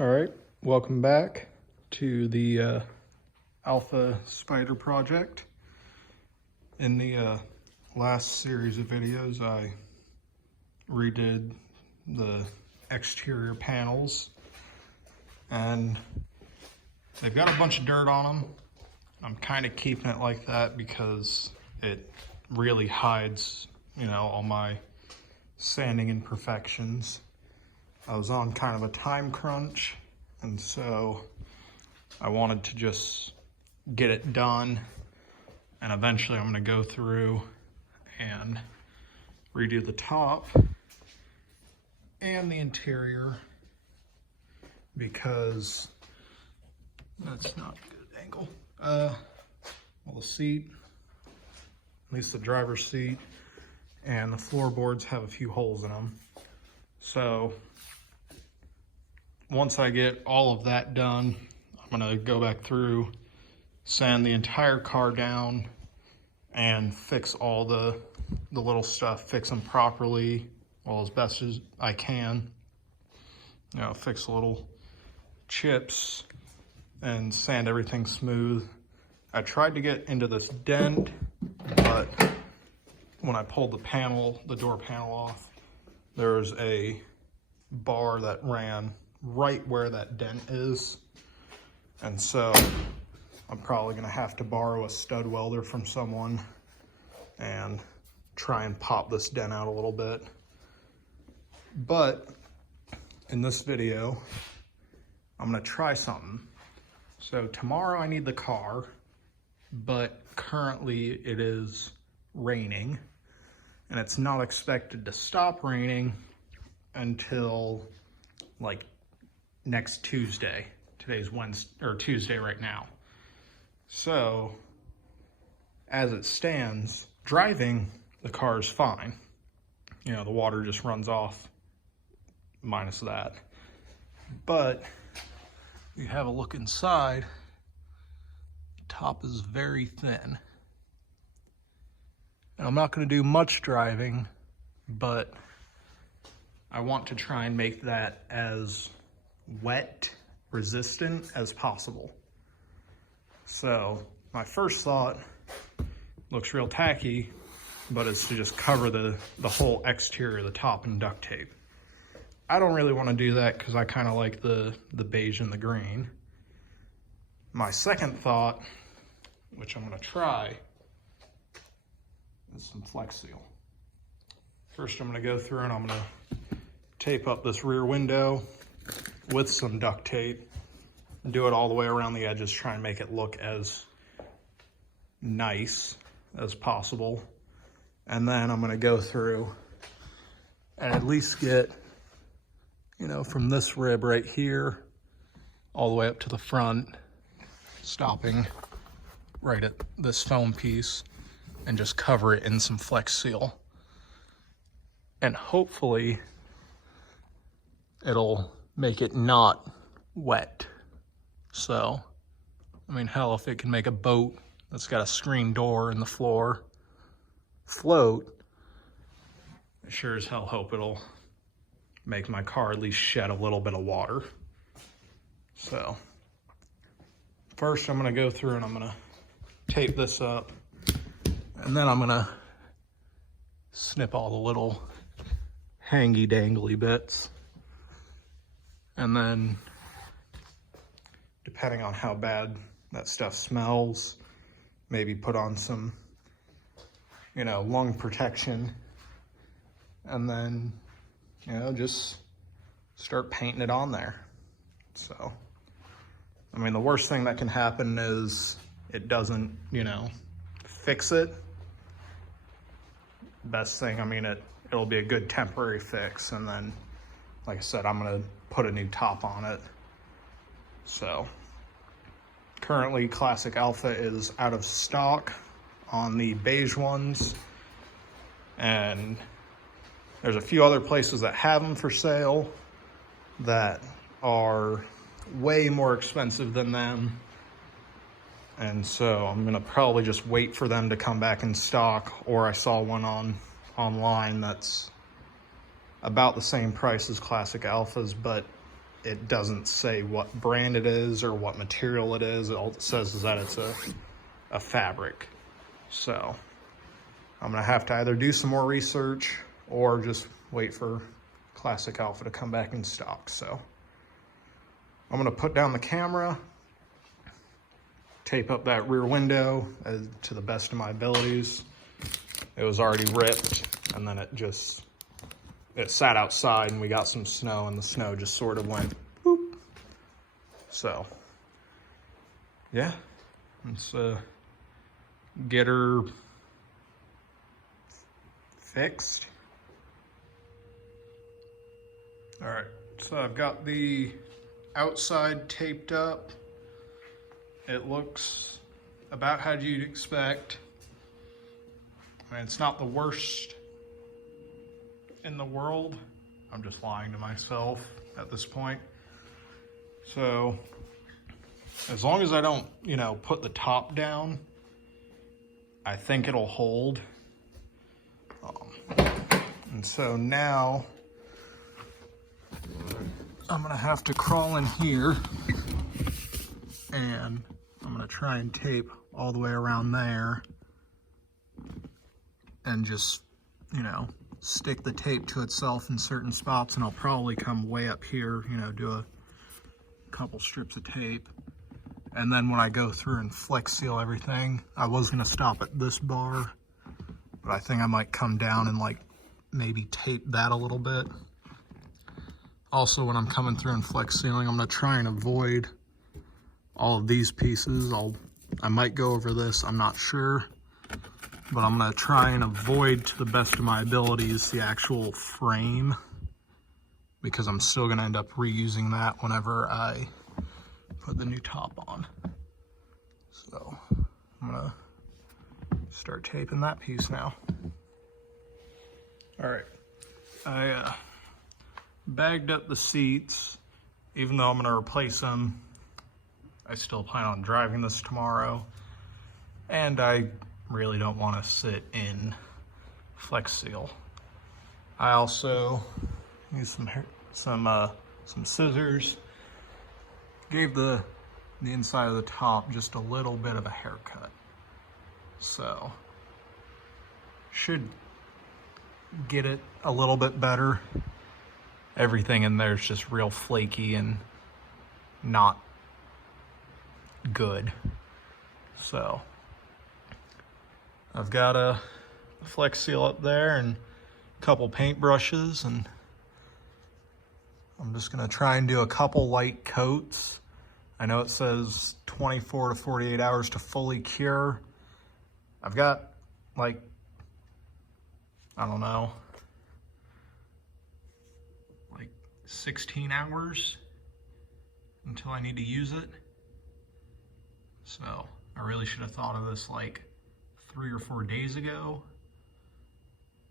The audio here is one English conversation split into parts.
All right, welcome back to the Alpha Spider project. In the last series of videos, I redid the exterior panels, and they've got a bunch of dirt on them. I'm kind of keeping it like that because it really hides, all my sanding imperfections. I was on kind of a time crunch, and so I wanted to just get it done, and eventually I'm going to go through and redo the top and the interior, because that's not a good angle. Well, the seat, at least the driver's seat, and the floorboards have a few holes in them. So once I get all of that done, I'm gonna go back through, sand the entire car down, and fix all the little stuff, fix them properly, well, as best as I can. Fix the little chips and sand everything smooth. I tried to get into this dent, but when I pulled the door panel off, there was a bar that ran right where that dent is. And so I'm probably gonna have to borrow a stud welder from someone and try and pop this dent out a little bit. But in this video, I'm gonna try something. So tomorrow I need the car, but currently it is raining, and it's not expected to stop raining until like next Tuesday. Today's Wednesday, or Tuesday right now. So as it stands, driving the car is fine. The water just runs off, minus that. But you have a look inside, the top is very thin. And I'm not going to do much driving, but I want to try and make that as wet resistant as possible. So my first thought, looks real tacky, but is to just cover the whole exterior, the top, in duct tape. I don't really want to do that because I kind of like the beige and the green. My second thought, which I'm going to try, is some Flex Seal. First, I'm going to go through and I'm going to tape up this rear window with some duct tape, do it all the way around the edges, try and make it look as nice as possible. And then I'm going to go through and at least get, from this rib right here all the way up to the front, stopping right at this foam piece, and just cover it in some Flex Seal. And hopefully it'll make it not wet. So, hell, if it can make a boat that's got a screen door in the floor float, I sure as hell hope it'll make my car at least shed a little bit of water. So, first I'm gonna go through and I'm gonna tape this up, and then I'm gonna snip all the little hangy-dangly bits. And then, depending on how bad that stuff smells, maybe put on some, lung protection. And then, just start painting it on there. So, the worst thing that can happen is it doesn't, fix it. Best thing, it'll be a good temporary fix. And then, like I said, I'm gonna put a new top on it. So currently Classic Alpha is out of stock on the beige ones, and there's a few other places that have them for sale that are way more expensive than them. And so I'm gonna probably just wait for them to come back in stock, or I saw one online that's about the same price as Classic Alphas, but it doesn't say what brand it is or what material it is. All it says is that it's a fabric. So I'm gonna have to either do some more research or just wait for Classic Alpha to come back in stock. So I'm gonna put down the camera, tape up that rear window to the best of my abilities. It was already ripped, and then it sat outside and we got some snow, and the snow just sort of went whoop. So yeah, let's get her fixed. All right, so I've got the outside taped up. It looks about how you'd expect. I mean, it's not the worst in the world. I'm just lying to myself at this point. So as long as I don't, put the top down, I think it'll hold. And so now I'm gonna have to crawl in here, and I'm gonna try and tape all the way around there and just, stick the tape to itself in certain spots, and I'll probably come way up here, do a couple strips of tape. And then when I go through and flex seal everything, I was gonna stop at this bar, but I think I might come down and maybe tape that a little bit. Also, when I'm coming through and flex sealing, I'm gonna try and avoid all of these pieces. I might go over this, I'm not sure, but I'm gonna try and avoid to the best of my abilities the actual frame, because I'm still gonna end up reusing that whenever I put the new top on. So I'm gonna start taping that piece now. All right, I bagged up the seats. Even though I'm gonna replace them, I still plan on driving this tomorrow, and I really don't want to sit in Flex Seal. I also used some scissors. Gave the inside of the top just a little bit of a haircut, so should get it a little bit better. Everything in there is just real flaky and not good. So I've got a Flex Seal up there and a couple paint brushes, and I'm just gonna try and do a couple light coats. I know it says 24 to 48 hours to fully cure. I've got I don't know, 16 hours until I need to use it. So I really should have thought of this 3 or 4 days ago,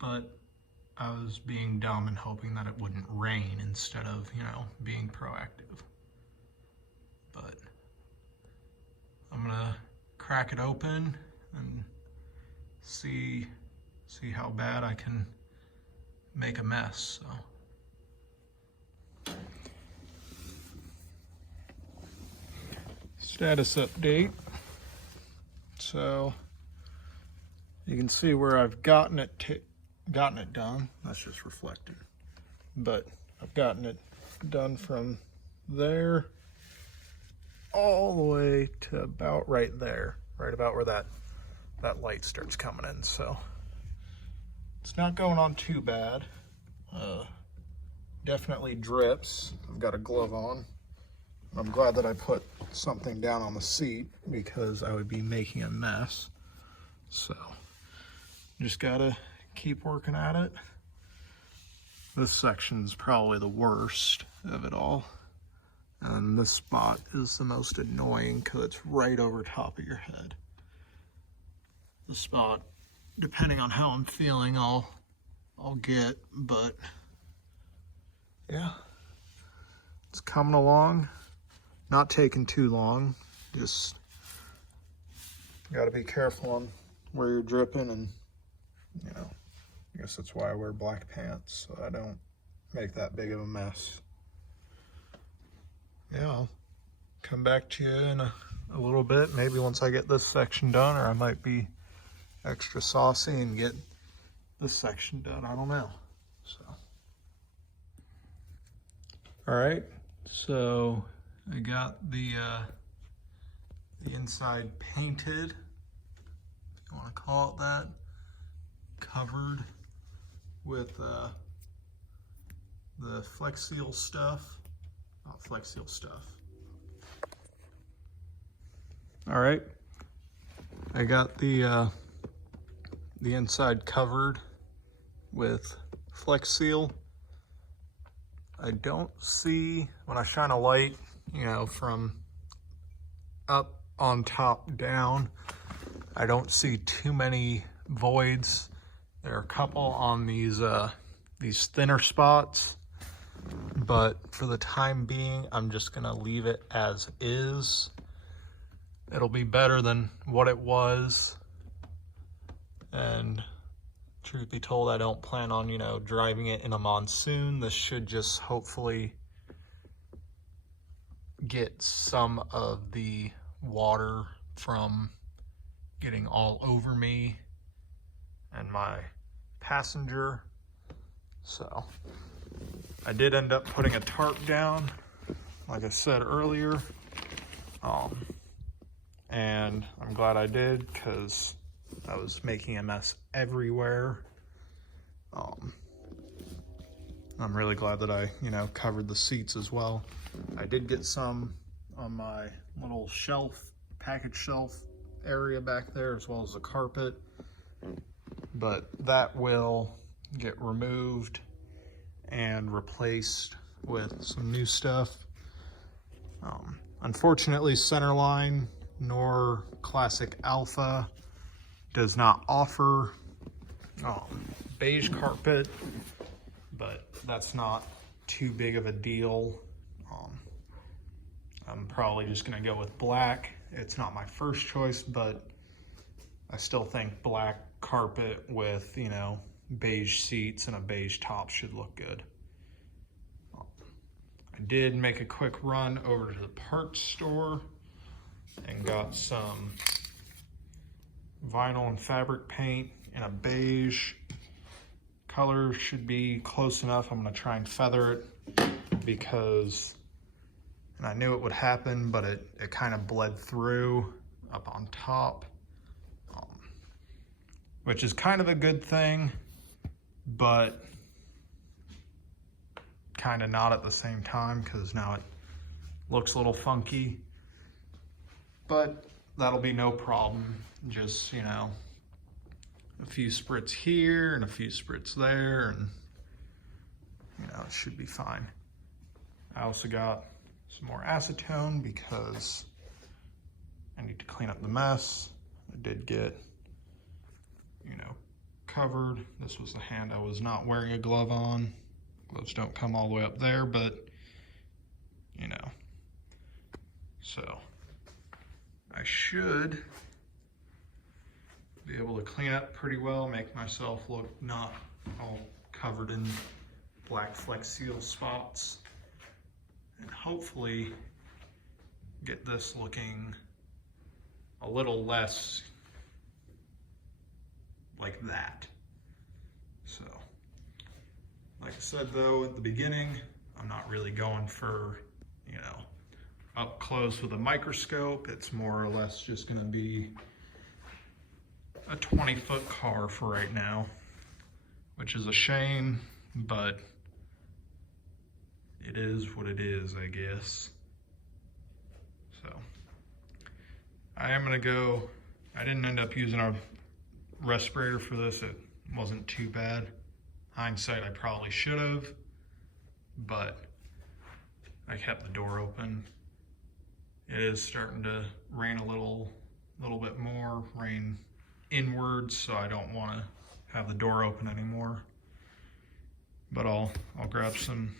but I was being dumb and hoping that it wouldn't rain instead of, being proactive. But I'm gonna crack it open and see how bad I can make a mess. So status update. So you can see where I've gotten it done. That's just reflected, but I've gotten it done from there all the way to about right there, right about where that light starts coming in. So it's not going on too bad. Definitely drips. I've got a glove on. I'm glad that I put something down on the seat because I would be making a mess. So just gotta keep working at it. This section's probably the worst of it all. And this spot is the most annoying because it's right over top of your head. The spot, depending on how I'm feeling, I'll get, but yeah, it's coming along. Not taking too long. Just gotta be careful on where you're dripping, and I guess that's why I wear black pants, so I don't make that big of a mess. yeah, I'll come back to you in a little bit. Maybe once I get this section done, or I might be extra saucy and get this section done. I don't know. So, all right. So I got the inside painted, if you want to call it that, covered with the Flex Seal stuff. Oh, Flex Seal stuff. All right. I got the inside covered with Flex Seal. I don't see, when I shine a light, you know, from up on top down, I don't see too many voids. There are a couple on these thinner spots, but for the time being, I'm just gonna leave it as is. It'll be better than what it was. And truth be told, I don't plan on, you know, driving it in a monsoon. This should just hopefully get some of the water from getting all over me and my passenger. So I did end up putting a tarp down, like I said earlier. And I'm glad I did, because I was making a mess everywhere. I'm really glad that I, you know, covered the seats as well. I did get some on my little shelf, package shelf area back there, as well as the carpet, but that will get removed and replaced with some new stuff. Unfortunately, Centerline nor Classic Alfa does not offer beige carpet, but that's not too big of a deal. I'm probably just gonna go with black. It's not my first choice, but I still think black carpet with, you know, beige seats and a beige top should look good. I did make a quick run over to the parts store and got some vinyl and fabric paint in a beige. Color should be close enough. I'm gonna try and feather it because, and I knew it would happen, but it kind of bled through up on top, which is kind of a good thing, but kind of not at the same time, because now it looks a little funky. But that'll be no problem. Just, you know, a few spritz here and a few spritz there, and, you know, it should be fine. I also got some more acetone because I need to clean up the mess. I did get, you know, covered. This was the hand I was not wearing a glove on. Gloves don't come all the way up there, but, you know, so I should be able to clean up pretty well, make myself look not all covered in black Flex Seal spots, and hopefully get this looking a little less like that. So, like I said though at the beginning, I'm not really going for, you know, up close with a microscope. It's more or less just gonna be a 20-foot car for right now, which is a shame, but it is what it is, I guess. So I am gonna go, I didn't end up using a respirator for this. It wasn't too bad. Hindsight, I probably should have, but I kept the door open. It is starting to rain a little bit more, rain inwards, so I don't want to have the door open anymore. But I'll grab some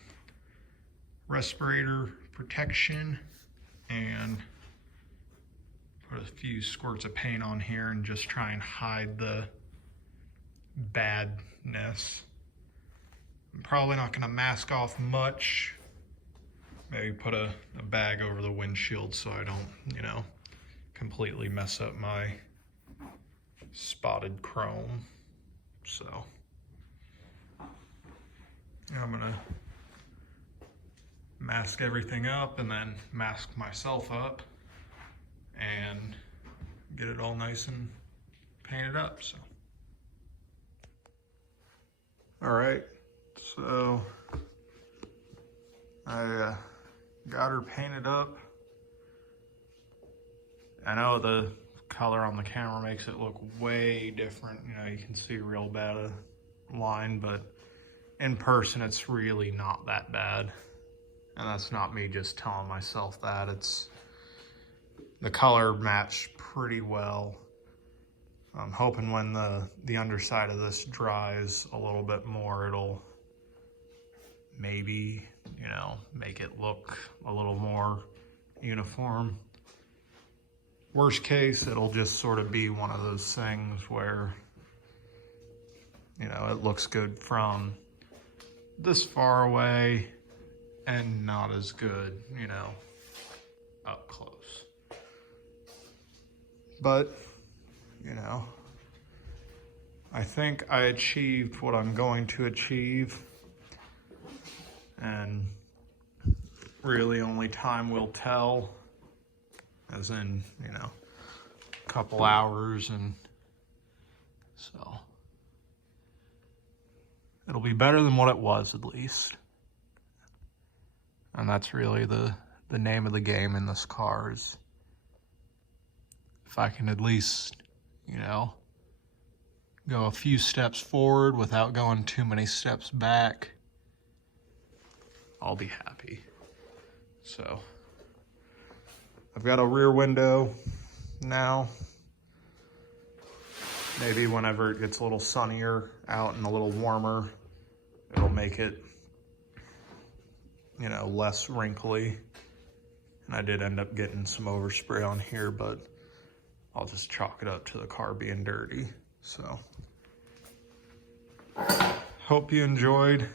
respirator protection and put a few squirts of paint on here and just try and hide the badness. I'm probably not going to mask off much maybe put a bag over the windshield so I don't, you know, completely mess up my spotted chrome. So I'm gonna mask everything up and then mask myself up and get it all nice and painted up. So all right, so I got her painted up. I know the color on the camera makes it look way different. You know, you can see real bad a line, but in person it's really not that bad. And that's not me just telling myself that. It's the color matched pretty well. I'm hoping when the underside of this dries a little bit more, it'll maybe, you know, make it look a little more uniform. Worst case, it'll just sort of be one of those things where, you know, it looks good from this far away and not as good, you know, up close. But, you know, I think I achieved what I'm going to achieve, and really only time will tell, as in, you know, a couple hours, and so it'll be better than what it was, at least. And that's really the name of the game in this car, is if I can at least, you know, go a few steps forward without going too many steps back, I'll be happy. So I've got a rear window now. Maybe whenever it gets a little sunnier out and a little warmer, it'll make it, you know, less wrinkly. And I did end up getting some overspray on here, but I'll just chalk it up to the car being dirty. So hope you enjoyed.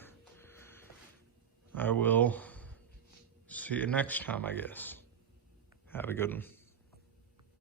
I will see you next time, I guess. Have a good one.